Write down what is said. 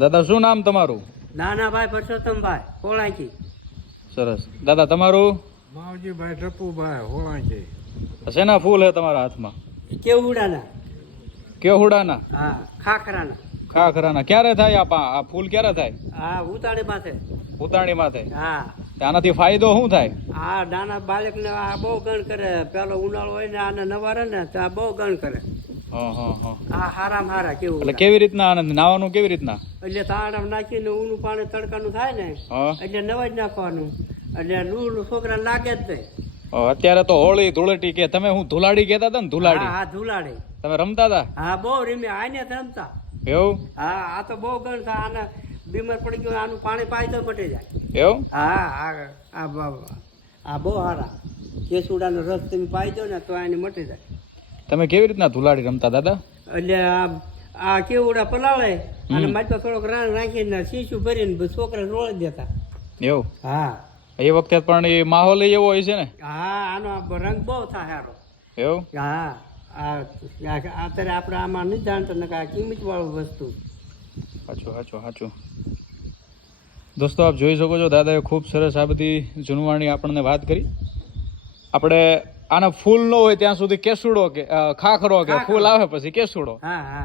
દાદા શું નામ તમારું? નાનાભાઈ પરસોત્તમભાઈ હોળાંકી. સરસ. દાદા તમારું? માવજીભાઈ ટપુભાઈ હોળાંકી. શેના ફૂલ હે તમારા હાથમાં? કેવડાના. કેહુડાના? હા, ખાખરાના. ખાખરાના. ક્યારે થાય આ ફૂલ ક્યારે થાય? હા, ઉતાળી પાસે. ઉતાણી માથે. હા, આનાથી ફાયદો શું થાય? આ નાના બાળકને આ બહુ ગણ કરે. પેલો ઉનાળો હોય ને આને નવારે ને તો આ બહુ ગણ કરે. આ હારામ હારા કેવું. એટલે કેવી રીતના આનંદ નાવાનું કેવી રીતના? એટલે તાણ નાખીને ઊનું પાણી તડકાનું થાય ને એટલે નવા જ નાખવાનું. એટલે લૂલ છોકરા લાગે જ નહીં. અત્યારે તો હોળી ધૂળેટી કે તમે હું ધુલાડી કહેતા હતા ને? ધુલાડી. હા, ધુલાડી. તમે રમતા હતા? હા, બહુ રમી. આને રમતા. એવું? હા, આ તો બહુ ગણ થાય. આને બીમાર પડી ગયું આનું પાણી પાઈ તો મટી જાય. એવું? હા, આ બહુ સારા. કેસુડાનો રસ તમે પાઈ દો ને તો આને મટી જાય. તમે કેવી રીતના ધુલાડી રમતા દાદા? એટલે આ કેવડા પલાળે અને માથે થોડોક રાણ રાખીને શીશું ભરીને છોકરા રોળી દેતા. એવું? હા, એ વખતે પણ એ માહોલ એવો હોય છે ને? હા, આનો રંગ બહુ થાય સારો. એવું? હા, અત્યારે આપણે આમાં નથી જાણતા ને આ કિંમત વાળું વસ્તુ. સાચું. દોસ્તો આપ જોઈ શકો છો દાદાએ ખૂબ સરસ આ બધી જૂનવાણી આપણને વાત કરી. આપણે આના ફૂલ ન હોય ત્યાં સુધી કેસુડો કે ખાખરો કે ફૂલ આવે પછી કેસુડો. હા.